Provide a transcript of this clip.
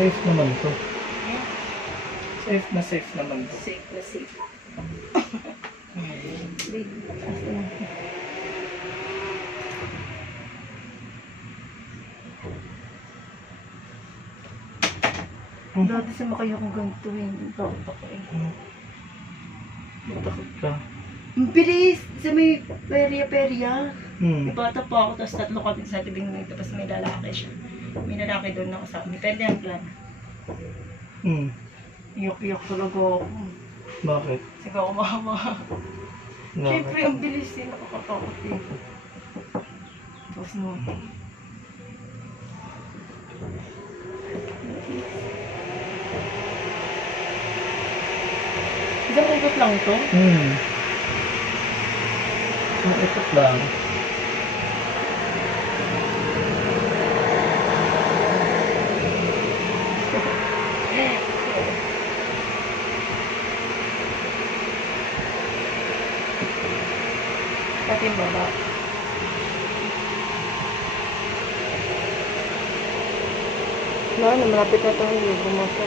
Safe naman to. Safe naman to. Safe na safe. Wait, taas na lang. Dati sa makaya kong ganito hindi pa ako eh. Matakot ka. Ang bilis! Sa may perya-perya. May Hmm. bata pa ako, tapos tatlo kami sa tibing nito, tapos may lalaki siya. May lalaki doon na kasama. Depende ang plan. Hmm. Iyok-iyok talaga ako. Bakit? Sige ako mama. Siyempre, Bakit? ang bilis eh. Nakakatakot eh. Tapos no. Isang ikot lang ito. Ang ikot lang. Pati yung baba. Malapit na tayo. Bumasa.